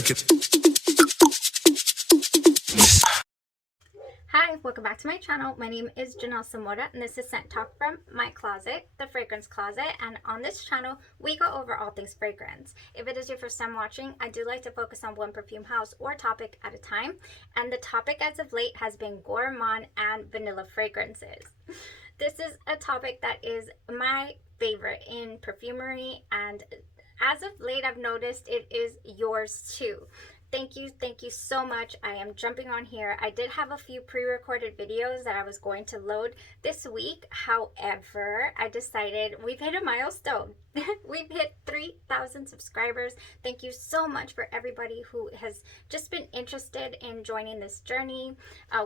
check it. Hi, welcome back to my channel. My name is Janelle Samora and this is Scent Talk from my closet, the fragrance closet. And on this channel, we go over all things fragrance. If it is your first time watching, I do like to focus on one perfume house or topic at a time. And the topic as of late has been gourmand and vanilla fragrances. This is a topic that is my favorite in perfumery, and as of late, I've noticed it is yours too. Thank you so much. I am jumping on here. I did have a few pre-recorded videos that I was going to load this week. However, I decided we've hit a milestone. We've hit 3,000 subscribers. Thank you so much for everybody who has just been interested in joining this journey.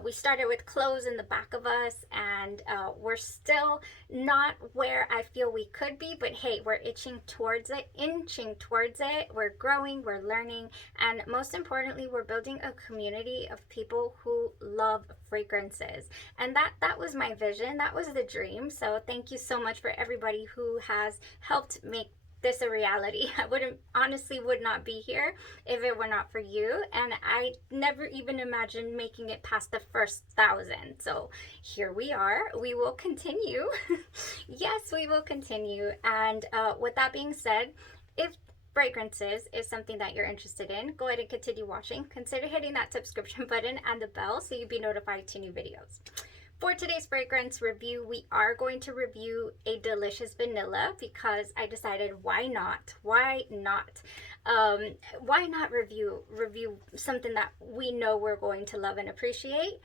We started with clothes in the back of us, and we're still not where I feel we could be, but hey, we're inching towards it. We're growing, we're learning, and most importantly, we're building a community of people who love fragrances. And that was my vision. That was the dream. So thank you so much for everybody who has helped make this a reality. I would not be here if it were not for you, and I never even imagined making it past the first 1,000. So here we are. We will continue. Yes, we will continue. And with that being said, if fragrances is something that you're interested in, go ahead and continue watching. Consider hitting that subscription button and the bell so you'll be notified to new videos. For today's fragrance review, we are going to review a delicious vanilla because I decided why not? Why not review something that we know we're going to love and appreciate,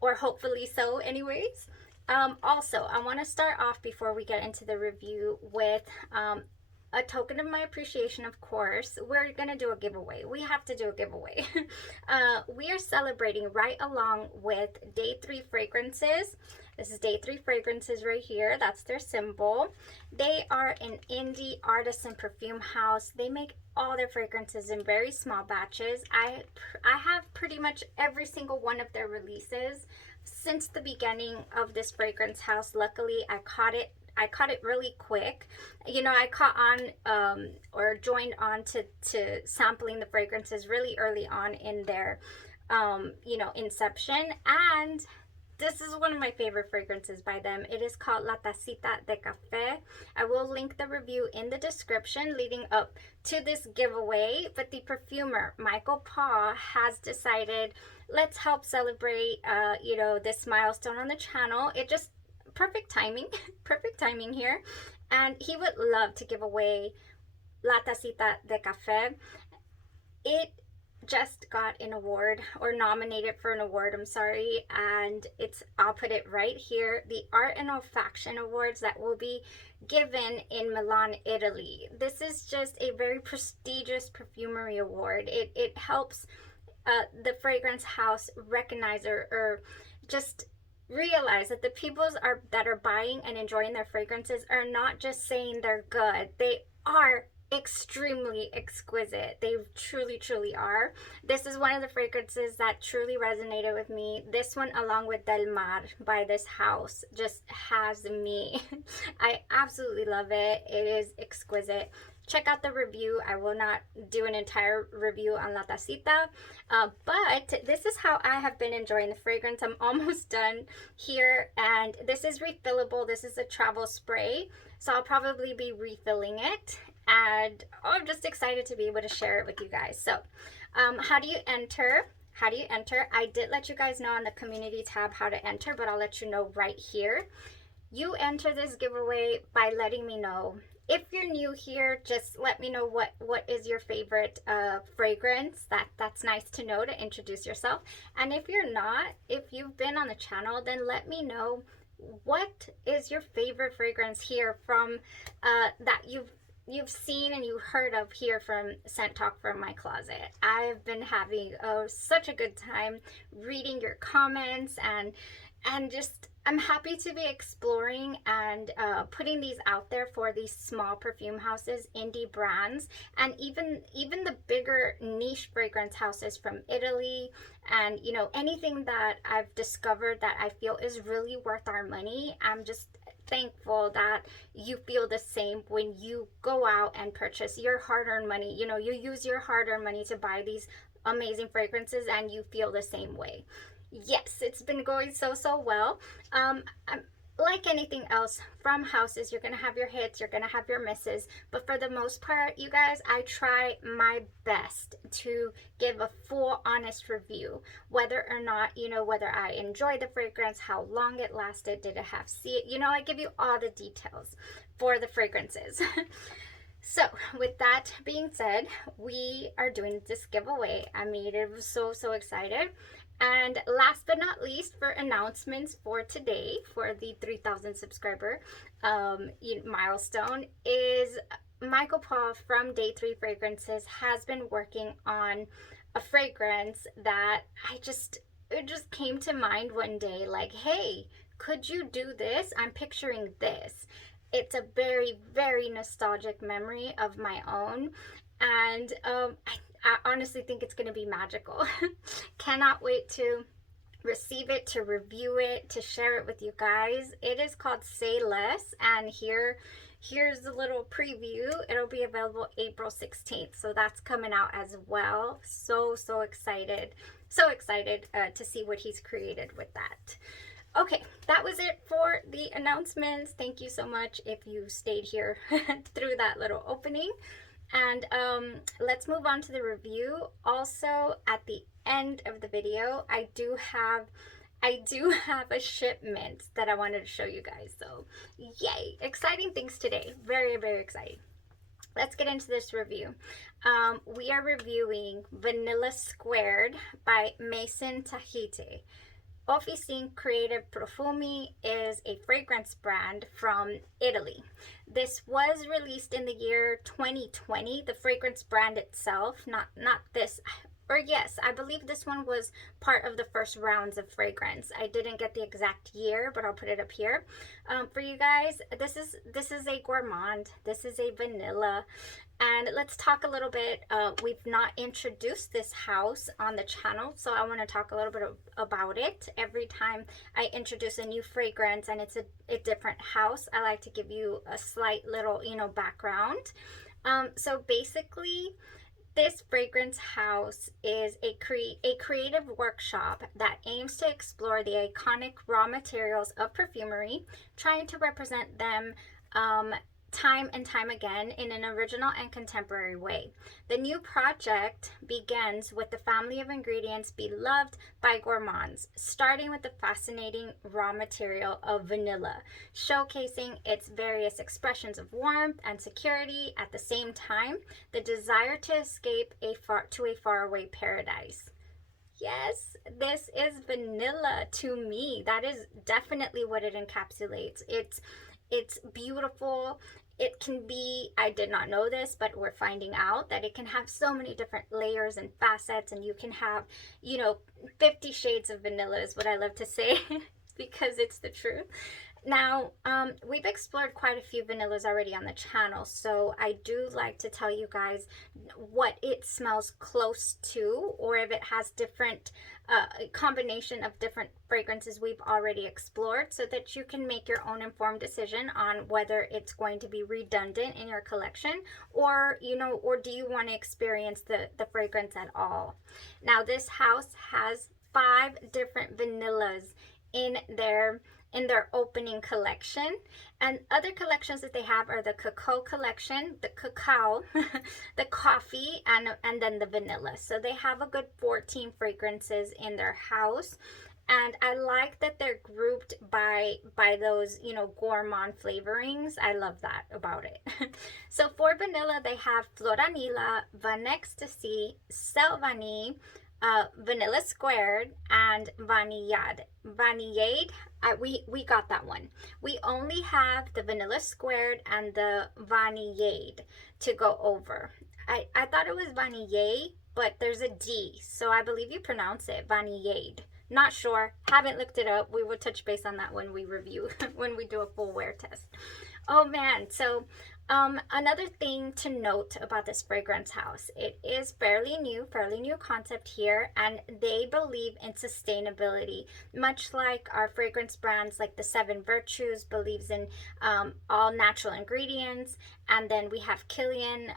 or hopefully so anyways. Also, I want to start off before we get into the review with a token of my appreciation. Of course, we're gonna do a giveaway. We have to do a giveaway. We are celebrating right along with Day 3 Fragrances. This is Day 3 Fragrances right here. That's their symbol. They are an indie artisan perfume house. They make all their fragrances in very small batches. I have pretty much every single one of their releases since the beginning of this fragrance house. Luckily, I caught it really quick. You know, I caught on or joined on to sampling the fragrances really early on in their you know, inception, and this is one of my favorite fragrances by them. It is called La Tacita de Café. I will link the review in the description leading up to this giveaway, but the perfumer Michael Paul has decided, let's help celebrate you know, this milestone on the channel. It just perfect timing here, and he would love to give away La Tacita de Café. It just got an award, or nominated for an award, I'm sorry, and I'll put it right here, the Art and Olfaction Awards that will be given in Milan, Italy. This is just a very prestigious perfumery award. It helps the fragrance house recognize or just realize that the people that are buying and enjoying their fragrances are not just saying they're good. They are extremely exquisite. They truly are. This is one of the fragrances that truly resonated with me. This one, along with Del Mar by this house, just has me. I absolutely love it. It is exquisite. Check out the review. I will not do an entire review on La Tacita, but this is how I have been enjoying the fragrance. I'm almost done here, and this is refillable. This is a travel spray, so I'll probably be refilling it, and I'm just excited to be able to share it with you guys. So how do you enter? I did let you guys know on the community tab how to enter, but I'll let you know right here. You enter this giveaway by letting me know. If you're new here, just let me know what is your favorite fragrance. That's nice to know, to introduce yourself. And if you're not, if you've been on the channel, then let me know what is your favorite fragrance here from that you've seen and you heard of here from Scent Talk from my closet. I've been having such a good time reading your comments, and just I'm happy to be exploring and putting these out there for these small perfume houses, indie brands, and even the bigger niche fragrance houses from Italy, and you know, anything that I've discovered that I feel is really worth our money. I'm just thankful that you feel the same when you go out and purchase your hard-earned money. You know, you use your hard-earned money to buy these amazing fragrances and you feel the same way. Yes, it's been going so well. I'm like anything else from houses, you're gonna have your hits, you're gonna have your misses, but for the most part, you guys, I try my best to give a full honest review, whether or not, you know, whether I enjoy the fragrance, how long it lasted, did it have you know, I give you all the details for the fragrances. So with that being said, we are doing this giveaway. I made it so excited. And last but not least, for announcements for today, for the 3,000 subscriber milestone, is Michael Paul from Day 3 Fragrances has been working on a fragrance that it just came to mind one day, like, hey, could you do this? I'm picturing this. It's a very nostalgic memory of my own, and I honestly think it's going to be magical. Cannot wait to receive it, to review it, to share it with you guys. It is called Say Less, and here's a little preview. It'll be available April 16th, so that's coming out as well. So excited. So excited to see what he's created with that. Okay, that was it for the announcements. Thank you so much if you stayed here through that little opening. And let's move on to the review. Also, at the end of the video, I do have a shipment that I wanted to show you guys. So yay, exciting things today. Very exciting. Let's get into this review. We are reviewing Vanilla Squared by MAISON Tahite. Officine Creative Perfume is a fragrance brand from Italy. This was released in the year 2020, the fragrance brand itself, not this, or yes, I believe this one was part of the first rounds of fragrance. I didn't get the exact year, but I'll put it up here for you guys. This is a gourmand. This is a vanilla. And let's talk a little bit. We've not introduced this house on the channel, so I want to talk a little bit about it. Every time I introduce a new fragrance and it's a different house, I like to give you a slight little, you know, background. So basically, this fragrance house is a creative workshop that aims to explore the iconic raw materials of perfumery, trying to represent them time and time again in an original and contemporary way. The new project begins with the family of ingredients beloved by gourmands, starting with the fascinating raw material of vanilla, showcasing its various expressions of warmth and security, at the same time the desire to escape to a faraway paradise. Yes, this is vanilla to me. That is definitely what it encapsulates. It's beautiful. It can be, I did not know this, but we're finding out that it can have so many different layers and facets, and you can have, you know, 50 shades of vanilla is what I love to say because it's the truth. Now, we've explored quite a few vanillas already on the channel, so I do like to tell you guys what it smells close to, or if it has different combination of different fragrances we've already explored, so that you can make your own informed decision on whether it's going to be redundant in your collection, or, you know, or do you want to experience the fragrance at all. Now, this house has 5 different vanillas in their opening collection, and other collections that they have are the cacao collection, the cacao, the coffee, and then the vanilla. So they have a good 14 fragrances in their house, and I like that they're grouped by those, you know, gourmand flavorings. I love that about it. So for vanilla, they have Floranilla, Van Ecstasy, Cell Vanille, Vanilla Squared, and Vanillade. We got that one. We only have the Vanilla Squared and the Vanillade to go over. I thought it was Vanillade, but there's a D, so I believe you pronounce it Vanillade. Not sure, haven't looked it up. We will touch base on that when we review, when we do a full wear test. Oh man, so another thing to note about this fragrance house, it is fairly new concept here, and they believe in sustainability, much like our fragrance brands like the Seven Virtues believes in all natural ingredients, and then we have Killian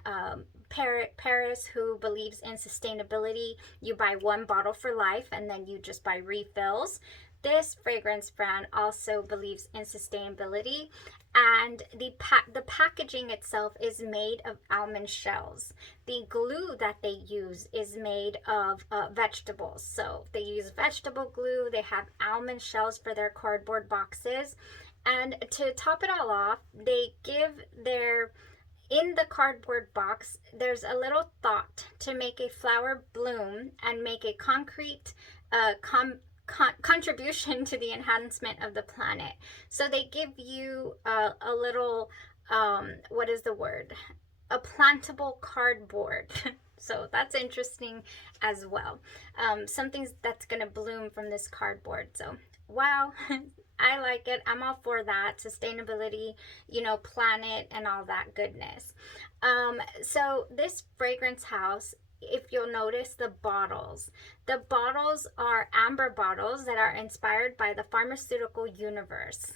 Paris, who believes in sustainability. You buy one bottle for life and then you just buy refills. This fragrance brand also believes in sustainability, and the packaging itself is made of almond shells. The glue that they use is made of vegetables. So they use vegetable glue. They have almond shells for their cardboard boxes. And to top it all off, they give their in the cardboard box, there's a little thought to make a flower bloom and make a concrete contribution to the enhancement of the planet. So they give you a little, what is the word? A plantable cardboard. So that's interesting as well. Something that's going to bloom from this cardboard. So, wow. I like it. I'm all for that. Sustainability, planet and all that goodness. So this fragrance house, if you'll notice the bottles are amber bottles that are inspired by the pharmaceutical universe.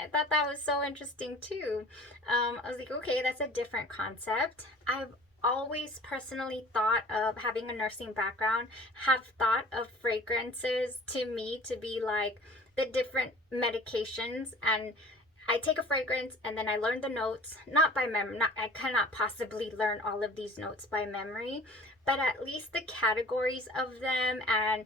I thought that was so interesting too. I was like, okay, that's a different concept. I've always personally thought of, having a nursing background, have thought of fragrances to me to be like the different medications, and I take a fragrance and then I learn the notes, not by memory. I cannot possibly learn all of these notes by memory, but at least the categories of them, and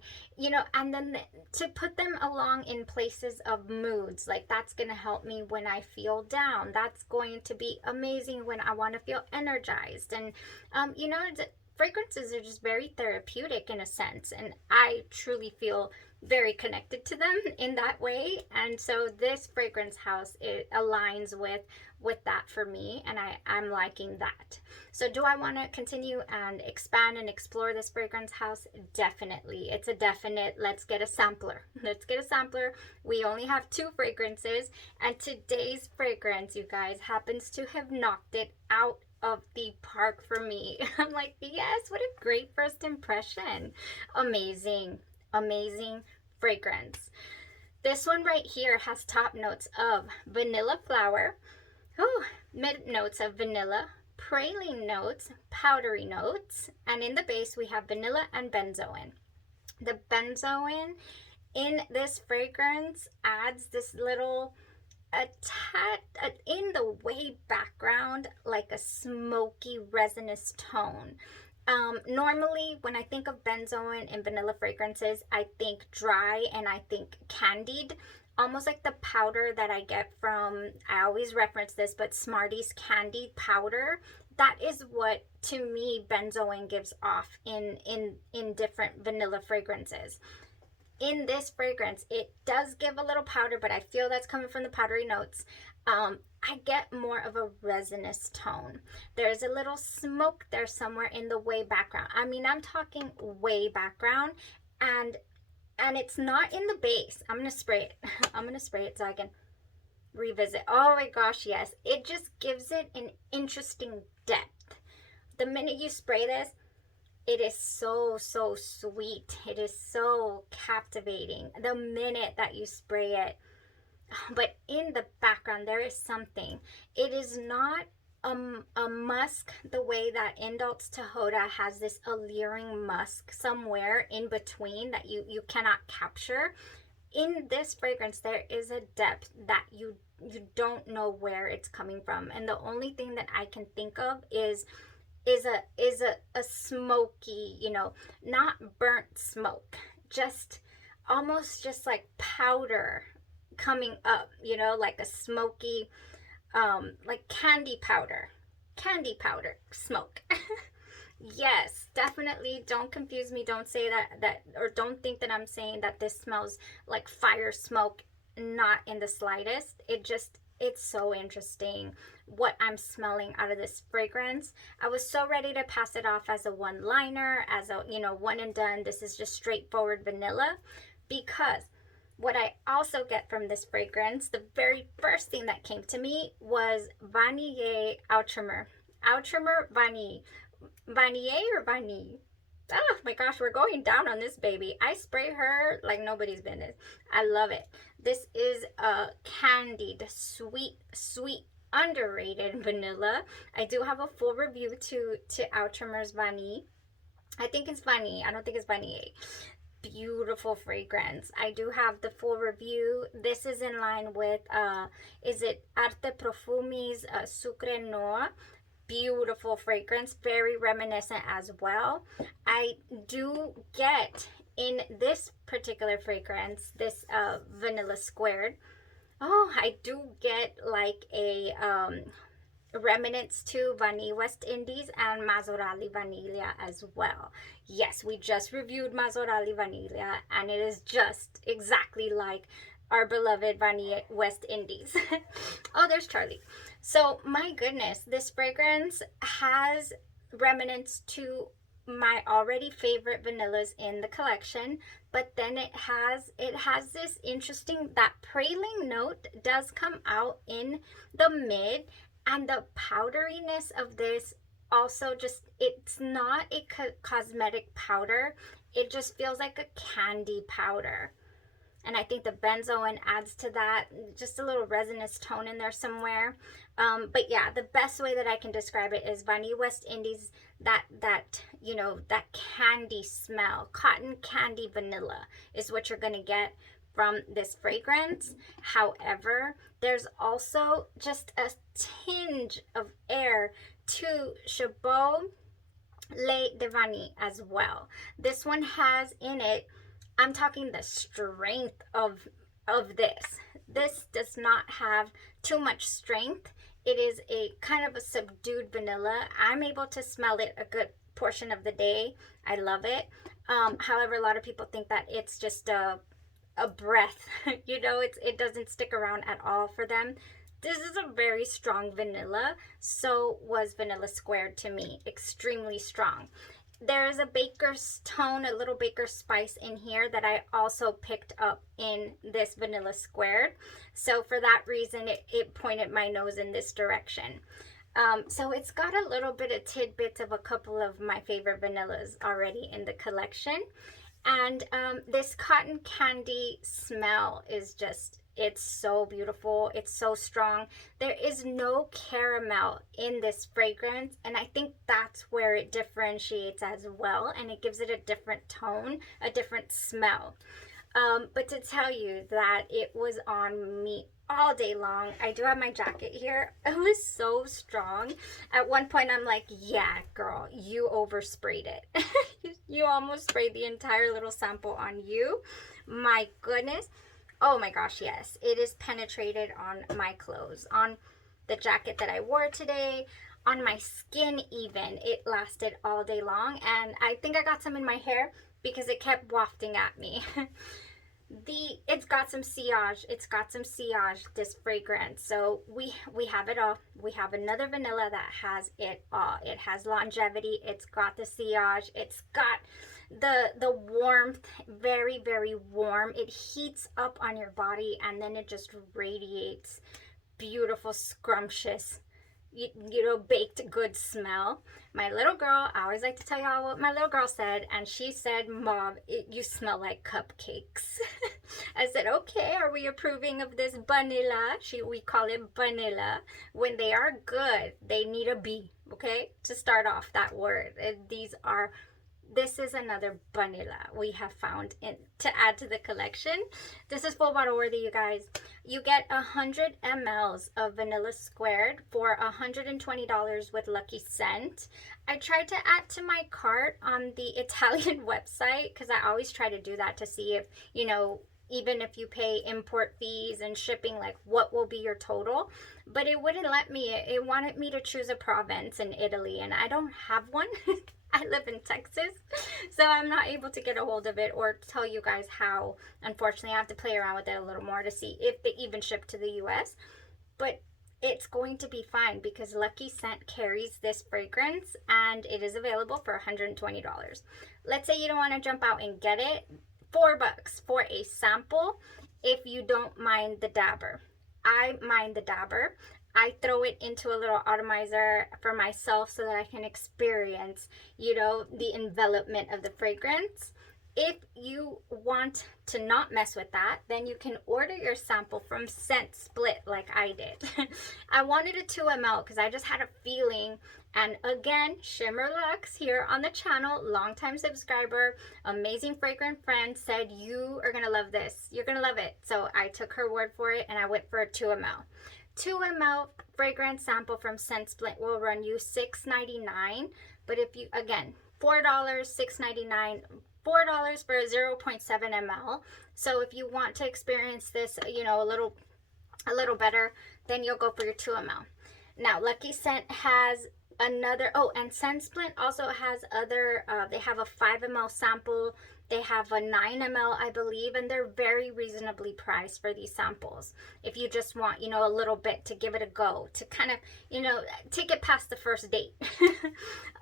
and then to put them along in places of moods. Like, that's going to help me when I feel down. That's going to be amazing when I want to feel energized. And fragrances are just very therapeutic in a sense, and I truly feel very connected to them in that way. And so this fragrance house, it aligns with that for me, and I'm liking that. So do I want to continue and expand and explore this fragrance house? Definitely. It's a definite. Let's get a sampler. We only have 2 fragrances, and today's fragrance, you guys, happens to have knocked it out of the park for me. I'm like, yes, what a great first impression. Amazing fragrance. This one right here has top notes of vanilla flower, mid notes of vanilla, praline notes, powdery notes, and in the base we have vanilla and benzoin. The benzoin in this fragrance adds this little in the way background, like a smoky resinous tone. Normally when I think of benzoin and vanilla fragrances, I think dry and I think candied, almost like the powder that I get from, I always reference this, but Smarties candied powder. That is what, to me, benzoin gives off in different vanilla fragrances. In this fragrance, it does give a little powder, but I feel that's coming from the powdery notes. I get more of a resinous tone. There's a little smoke there somewhere in the way background. I mean, I'm talking way background, and it's not in the base. I'm gonna spray it. I'm gonna spray it so I can revisit. Oh my gosh, yes. It just gives it an interesting depth. The minute you spray this, it is so sweet. It is so captivating the minute that you spray it. But in the background, there is something. It is not a musk the way that Indult's Tahita has this alluring musk somewhere in between that you cannot capture. In this fragrance, there is a depth that you don't know where it's coming from, and the only thing that I can think of is a smoky, not burnt smoke, just almost just like powder coming up, like a smoky, like candy powder smoke. Yes, definitely. Don't confuse me. Don't say that or don't think that I'm saying that this smells like fire smoke. Not in the slightest. It's so interesting what I'm smelling out of this fragrance. I was so ready to pass it off as a one-liner, as a, one and done. This is just straightforward vanilla, because What I also get from this fragrance, the very first thing that came to me was Vanilla Outremer. Outremer Vanille. Vanille or Vanille? Oh my gosh, we're going down on this baby. I spray her like nobody's business. I love it. This is a candied, sweet, sweet, underrated vanilla. I do have a full review to Outremer's Vanille. I think it's Vanille. I don't think it's Vanille. Beautiful fragrance. I do have the full review. This is in line with is it Arte Profumi's Sucre Noir. Beautiful fragrance, very reminiscent as well. I do get in this particular fragrance, this vanilla squared, I do get like a remnants to Vanilla West Indies and Mazzorali Vanilla as well. Yes, we just reviewed Mazzorali Vanilla and it is just exactly like our beloved Vanilla West Indies. Oh, there's Charlie. So my goodness, this fragrance has remnants to my already favorite vanillas in the collection, but then it has this interesting, that praline note does come out in the mid, and the powderiness of this also just, it's not a cosmetic powder, it just feels like a candy powder. And I think the benzoin adds to that, just a little resinous tone in there somewhere. But yeah, the best way that I can describe it is Vanilla West Indies, that you know, that candy smell, cotton candy vanilla is what you're gonna get from this fragrance. However, there's also just a tinge of air to Chabot Le de Vanille as well. This one has in it, I'm talking the strength of this. This does not have too much strength. It is a kind of a subdued vanilla. I'm able to smell it a good portion of the day. I love it. However, a lot of people think that it's just a breath. You know, it doesn't stick around at all for them. This is a very strong vanilla. So was Vanilla Squared to me. Extremely strong. There's a baker's tone, a little baker's spice in here that I also picked up in this Vanilla Squared. So for that reason, it pointed my nose in this direction. So it's got a little bit of tidbits of a couple of my favorite vanillas already in the collection. And this cotton candy smell is just, it's so beautiful. It's so strong. There is no caramel in this fragrance, and I think that's where it differentiates as well, and it gives it a different tone, a different smell. But to tell you that it was on me all day long. I do have my jacket here. It was so strong. At one point, I'm like, yeah, girl, you oversprayed it. You almost sprayed the entire little sample on you. My goodness. Oh my gosh, yes. It is penetrated on my clothes, on the jacket that I wore today, on my skin even. It lasted all day long, and I think I got some in my hair because it kept wafting at me. It's got some sillage. It's got some sillage, this fragrance. So we have it all. We have another vanilla that has it all. It has longevity. It's got the sillage. It's got the warmth, very, very warm. It heats up on your body and then it just radiates beautiful, scrumptious, you know, baked good smell. My little girl, I always like to tell y'all what my little girl said, and she said, Mom, you smell like cupcakes. I said, okay, are we approving of this vanilla? We call it vanilla. When they are good, they need a B, okay, to start off that word. This is another vanilla we have found to add to the collection. This is full bottle worthy, you guys. You get 100 mLs of Vanilla Squared for $120 with Lucky Scent. I tried to add to my cart on the Italian website because I always try to do that to see if, you know, even if you pay import fees and shipping, like what will be your total. But it wouldn't let me. It wanted me to choose a province in Italy, and I don't have one. I live in Texas, so I'm not able to get a hold of it or tell you guys how. Unfortunately, I have to play around with it a little more to see if they even ship to the US. But it's going to be fine because Lucky Scent carries this fragrance and it is available for $120. Let's say you don't want to jump out and get it. $4 for a sample. if you don't mind the dabber. I mind the dabber. I throw it into a little atomizer for myself so that I can experience, you know, the envelopment of the fragrance. If you want to not mess with that, then you can order your sample from Scent Split like I did. I wanted a 2 ml because I just had a feeling. And again, Shimmer Luxe here on the channel, longtime subscriber, amazing fragrant friend, said you are going to love this. You're going to love it. So I took her word for it and I went for a 2 ml. 2 ml fragrance sample from Scent Split will run you $6.99. But if you, again, $4, $6.99, $4 for a 0.7 ml. So if you want to experience this, you know, a little better, then you'll go for your 2 ml. Now, Lucky Scent has another, oh, and Scent Split also has other, they have a 5 ml sample. They have a 9 ml, I believe, and they're very reasonably priced for these samples. If you just want, you know, a little bit to give it a go, to kind of, you know, take it past the first date.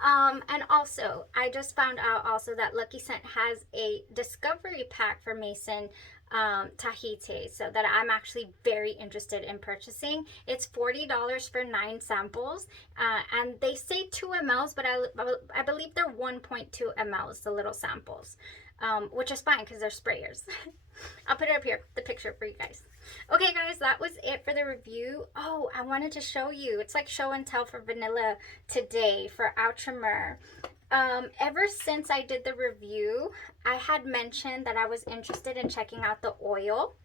And also, I just found out also that Lucky Scent has a discovery pack for MAISON Tahite, so that I'm actually very interested in purchasing. It's $40 for 9 samples, and they say 2 mls, but I believe they're 1.2 mls, the little samples, which is fine because they're sprayers. I'll put it up here, the picture for you guys. Okay guys, that was it for the review. Oh, I wanted to show you, it's like show and tell for vanilla today for Outremer. Ever since I did the review, I had mentioned that I was interested in checking out the oil.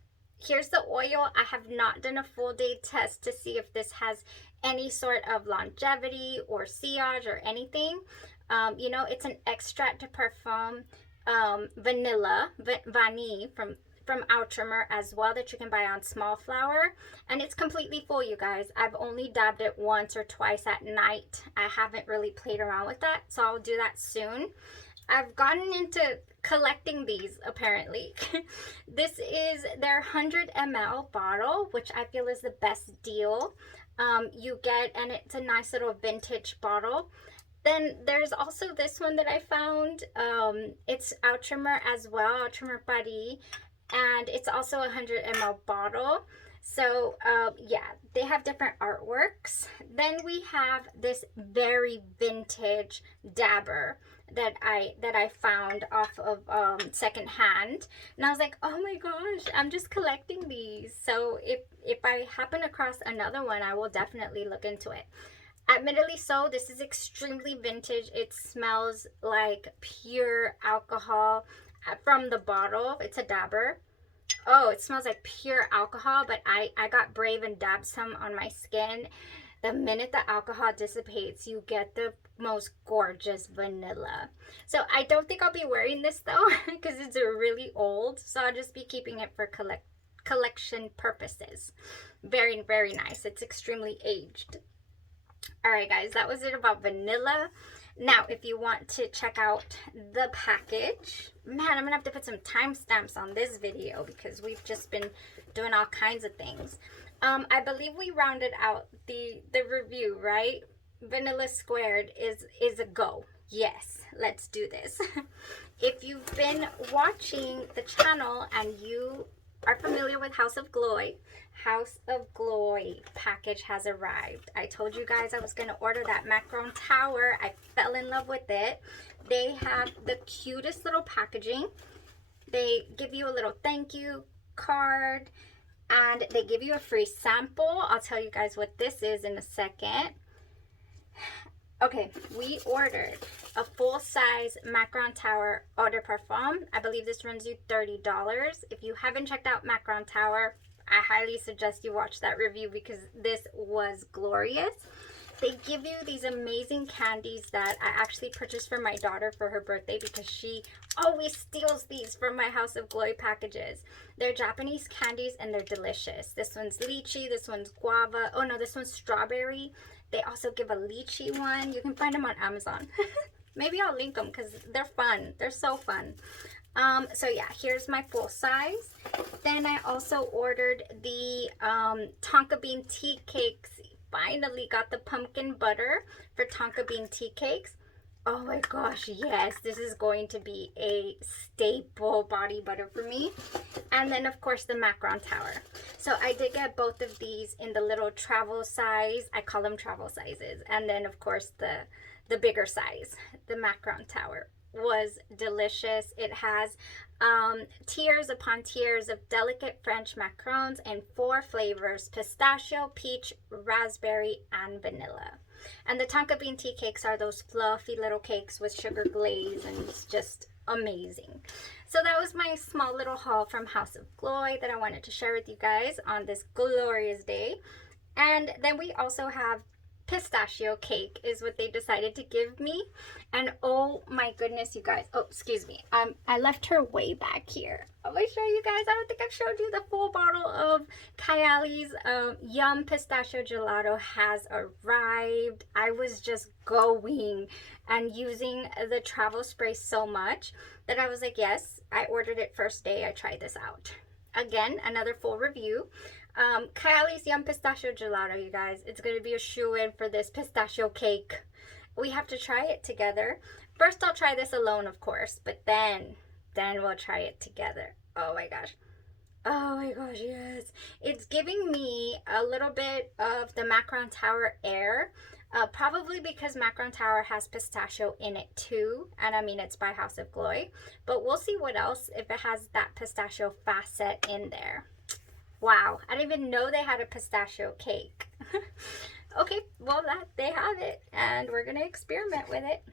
Here's the oil. I have not done a full day test to see if this has any sort of longevity or sillage or anything. You know, it's an extrait de parfum, vanilla, vanille from Outremer as well, that you can buy on small flower, and it's completely full, you guys. I've only dabbed it once or twice at night. I haven't really played around with that, so I'll do that soon. I've gotten into collecting these apparently. This is their 100 ml bottle, which I feel is the best deal you get, and it's a nice little vintage bottle. Then there's also this one that I found. It's Outremer as well, Outremer Paris, and it's also a 100 ml bottle. So yeah, they have different artworks. Then we have this very vintage dabber that I found off of secondhand, and I was like, oh my gosh, I'm just collecting these. So if I happen across another one, I will definitely look into it. Admittedly so, this is extremely vintage. It smells like pure alcohol from the bottle. It's a dabber. Oh, it smells like pure alcohol, but I got brave and dabbed some on my skin. The minute the alcohol dissipates, you get the most gorgeous vanilla. So I don't think I'll be wearing this though, because it's really old. So I'll just be keeping it for collection purposes. Very, very nice. It's extremely aged. Alright guys, that was it about vanilla. Now, if you want to check out the package, man, I'm going to have to put some timestamps on this video because we've just been doing all kinds of things. I believe we rounded out the review, right? Vanilla Squared is a go. Yes, let's do this. If you've been watching the channel and you are familiar with House of Gloi, House of Gloi package has arrived. I told you guys I was going to order that Macron tower. I fell in love with it. They have the cutest little packaging. They give you a little thank you card, and they give you a free sample. I'll tell you guys what this is in a second. Okay, we ordered a full-size Macron Tower Eau de Parfum. I believe this runs you $30. If you haven't checked out Macron Tower, I highly suggest you watch that review because this was glorious. They give you these amazing candies that I actually purchased for my daughter for her birthday because she always steals these from my House of Gloi packages. They're Japanese candies and they're delicious. This one's lychee, this one's guava. Oh no, this one's strawberry. They also give a lychee one. You can find them on Amazon. Maybe I'll link them because they're fun. They're so fun. So yeah, here's my full size. Then I also ordered the tonka bean tea cakes. Finally got the pumpkin butter for tonka bean tea cakes. Oh my gosh, yes, this is going to be a staple body butter for me. And then of course the Macron Tower. So I did get both of these in the little travel size. I call them travel sizes. And then of course the bigger size. The Macron Tower was delicious. It has tiers upon tiers of delicate French macarons in 4 flavors: pistachio, peach, raspberry, and vanilla. And the tonka bean tea cakes are those fluffy little cakes with sugar glaze, and it's just amazing. So that was my small little haul from House of Gloi that I wanted to share with you guys on this glorious day. And then we also have pistachio cake is what they decided to give me. And oh my goodness, you guys, oh excuse me, I left her way back here. I'm gonna show you guys. I don't think I've showed you the full bottle of Kayali's Yum Pistachio Gelato has arrived. I was just going and using the travel spray so much that I was like, yes, I ordered it first day I tried this out. Again, another full review. Kayali's Yum Pistachio Gelato, you guys. It's going to be a shoo-in for this pistachio cake. We have to try it together. First, I'll try this alone, of course, but then we'll try it together. Oh my gosh. Oh my gosh, yes. It's giving me a little bit of the Macron Tower air. Probably because Macron Tower has pistachio in it too. And I mean, it's by House of Gloi. But we'll see what else if it has that pistachio facet in there. Wow, I didn't even know they had a pistachio cake. Okay, well, they have it, and we're going to experiment with it.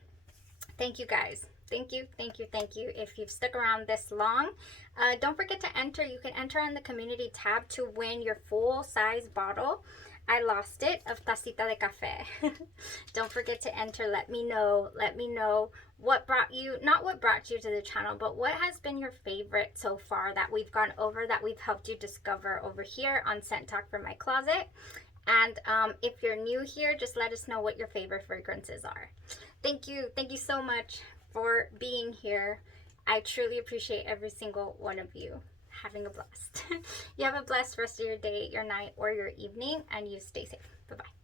Thank you, guys. Thank you, thank you, thank you. If you've stuck around this long, don't forget to enter. You can enter on the community tab to win your full-size bottle. I lost it, of Tacita de Café. Don't forget to enter. Let me know what brought you, not what brought you to the channel, but what has been your favorite so far that we've gone over, that we've helped you discover over here on Scent Talk from My Closet. And if you're new here, just let us know what your favorite fragrances are. Thank you so much for being here. I truly appreciate every single one of you. Having a blast. You have a blessed rest of your day, your night, or your evening, and you stay safe. Bye-bye.